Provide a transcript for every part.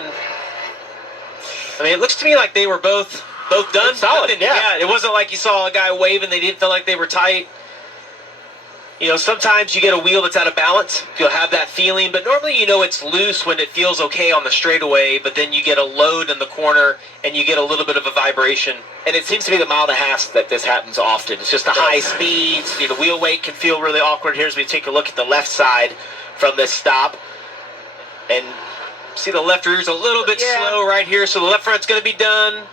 and I mean, it looks to me like they were both done. Solid, yeah. It wasn't like you saw a guy wave and they didn't feel like they were tight. You know, sometimes you get a wheel that's out of balance. You'll have that feeling, but normally you know it's loose when it feels okay on the straightaway, but then you get a load in the corner and you get a little bit of a vibration. And it seems to be the mile and a half that this happens often. It's just the high speeds. You know, the wheel weight can feel really awkward. Here's we take a look at the left side from this stop. And see the left rear's a little bit slow right here, so the left front's going to be done.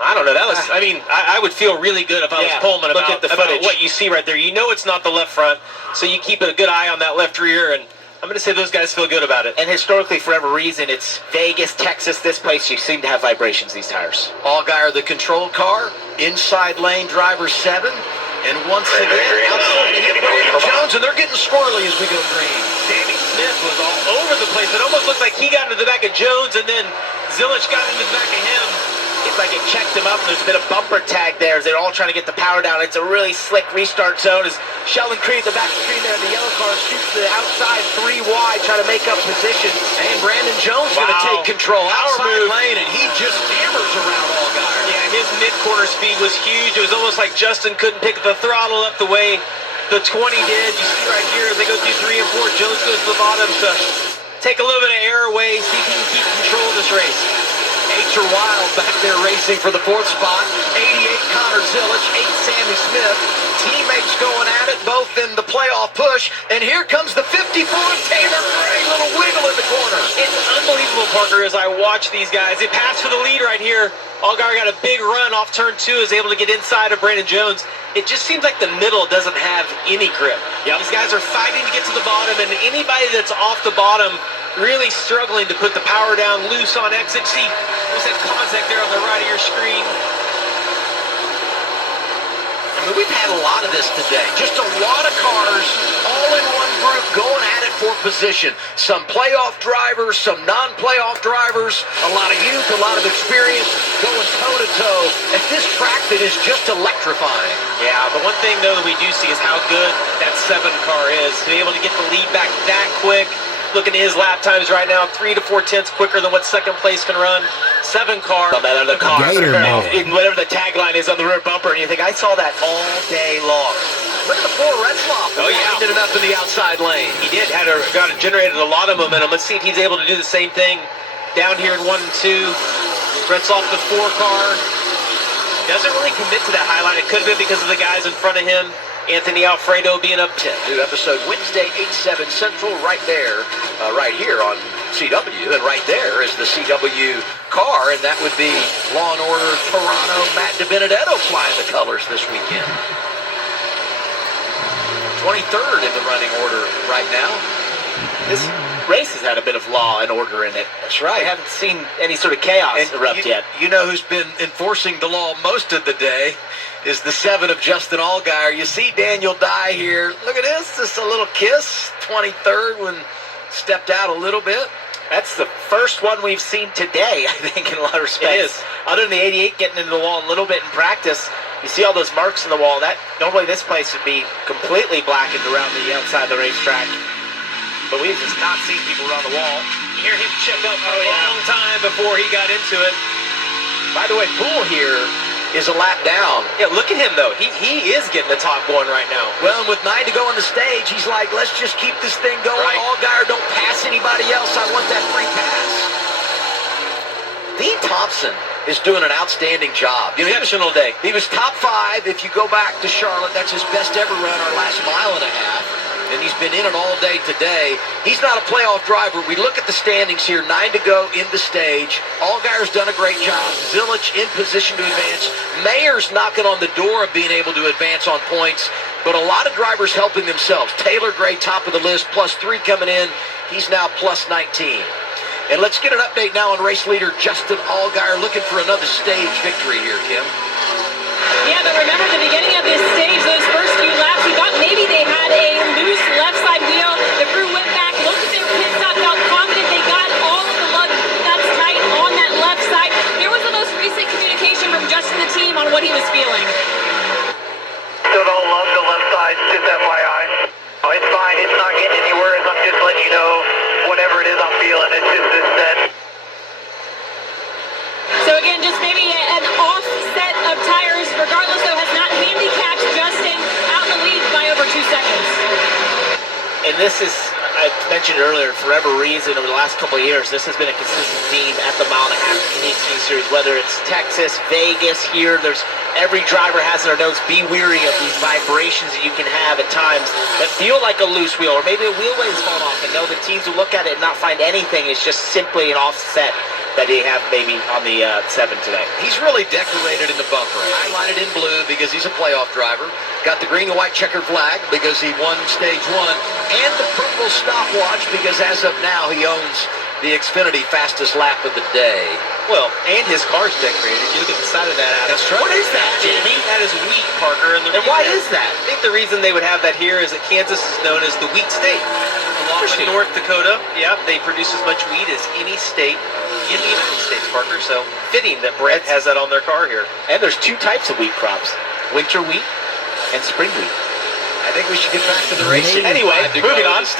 I don't know. That was. I mean, I would feel really good if I was Pullman about what you see right there. You know it's not the left front, so you keep a good eye on that left rear, and I'm going to say those guys feel good about it. And historically, for whatever reason, it's Vegas, Texas, this place, you seem to have vibrations, these tires. Allgaier, the control car, inside lane, driver 7, and once again, outside to hit Brandon Jones, and they're getting squirrely as we go green. Sammy Smith was all over the place. It almost looked like he got into the back of Jones, and then Zilic got into the back of him. It's like it checked him up. There's a bit of bumper tag there as they're all trying to get the power down. It's a really slick restart zone as Sheldon Creed at the back of the screen there in the yellow car shoots to the outside 3 wide, trying to make up positions. And Brandon Jones going to take control outside lane, and he just hammers around Allgaier. Yeah, his mid-corner speed was huge. It was almost like Justin couldn't pick the throttle up the way the 20 did. You see right here as they go through 3 and 4, Jones goes to the bottom to take a little bit of air away, see if he can keep control of this race. H.R. Wild back there racing for the 4th spot. 88 Connor Zilic, 8 Sammy Smith. Teammates going at it, both in the playoff push. And here comes the 54 Taylor Gray, little wiggle in the corner. It's unbelievable, Parker, as I watch these guys. They pass for the lead right here. Allgaier got a big run off turn 2, is able to get inside of Brandon Jones. It just seems like the middle doesn't have any grip. These guys are fighting to get to the bottom, and anybody that's off the bottom really struggling to put the power down loose on exit. See, there's that contact there on the right of your screen. I mean, we've had a lot of this today. Just a lot of cars all in one group going at it for position. Some playoff drivers, some non-playoff drivers, a lot of youth, a lot of experience going toe-to-toe at this track that is just electrifying. Yeah, the one thing, though, that we do see is how good that 7 car is. To be able to get the lead back that quick. Looking at his lap times right now, 3 to 4 tenths quicker than what second place can run. 7 car. On that other car. Whatever the tagline is on the rear bumper, and you think, I saw that all day long. Look at the 4 red slop. Oh, yeah. Ended it up in the outside lane. He did. Generated a lot of momentum. Let's see if he's able to do the same thing down here in 1 and 2. Spreads off the 4 car. Doesn't really commit to that high line. It could have been because of the guys in front of him. Anthony Alfredo being up 10. New episode Wednesday, 8/7 Central, right there, right here on CW. And right there is the CW car, and that would be Law & Order Toronto. Matt DiBenedetto flying the colors this weekend. 23rd in the running order right now. This race has had a bit of Law and Order in it. That's right. I haven't seen any sort of chaos erupt yet. You know who's been enforcing the law most of the day is the 7 of Justin Allgaier. You see Daniel Dye here. Look at this. Just a little kiss. 23rd when stepped out a little bit. That's the first one we've seen today, I think, in a lot of respects. It is. Other than the 88 getting into the wall a little bit in practice, you see all those marks in the wall. That normally this place would be completely blackened around the outside of the racetrack. But we've just not seen people around the wall. You hear him check up for a long time before he got into it. By the way, Poole here is a lap down. Yeah, look at him, though. He is getting the top going right now. Well, and with 9 to go on the stage, he's like, let's just keep this thing going. Right. Allgaier, don't pass anybody else. I want that free pass. Dean Thompson is doing an outstanding job. Exceptional day. He was top 5. If you go back to Charlotte, that's his best ever run, our last mile and a half. And he's been in it all day today. He's not a playoff driver. We look at the standings here, 9 to go in the stage. Allgaier's done a great job. Zilic in position to advance. Mayer's knocking on the door of being able to advance on points, but a lot of drivers helping themselves. Taylor Gray, top of the list, +3 coming in. He's now +19. And let's get an update now on race leader Justin Allgaier, looking for another stage victory here, Kim. Yeah, but remember the beginning of this stage, those first few laps, we thought maybe they had a loose left side wheel. The crew went back, looked at their pit stop, felt confident they got all of the lug nuts tight on that left side. There was the most recent communication from Justin the team on what he was feeling. Still don't love the left side, just FYI. Oh, it's fine, it's not getting any worse. I'm just letting you know whatever it is I'm feeling. It's just this set. of tires. Regardless, though, has not handicapped Justin out in the lead by over 2 seconds. And this is, I mentioned earlier, for whatever reason, over the last couple of years, this has been a consistent theme at the mile and a half in the Xfinity Series, whether it's Texas, Vegas, here, every driver has in their notes, be weary of these vibrations that you can have at times that feel like a loose wheel, or maybe a wheelway has fallen off, and know the teams will look at it and not find anything. It's just simply an offset that they have maybe on the 7 today. He's really decorated in the bumper, highlighted in blue because he's a playoff driver. Got the green and white checkered flag because he won stage 1, and the purple stopwatch because as of now he owns the Xfinity fastest lap of the day. Well, and his car's decorated. If you look at the side of that, Adam. That's right. What is that, Jamie? That is wheat, Parker. And why is that? I think the reason they would have that here is that Kansas is known as the wheat state. Along with North Dakota, yeah, they produce as much wheat as any state in the United States, Parker. So fitting that Brett has that on their car here. And there's 2 types of wheat crops, winter wheat and spring wheat. I think we should get back to the racing. Anyway, moving on.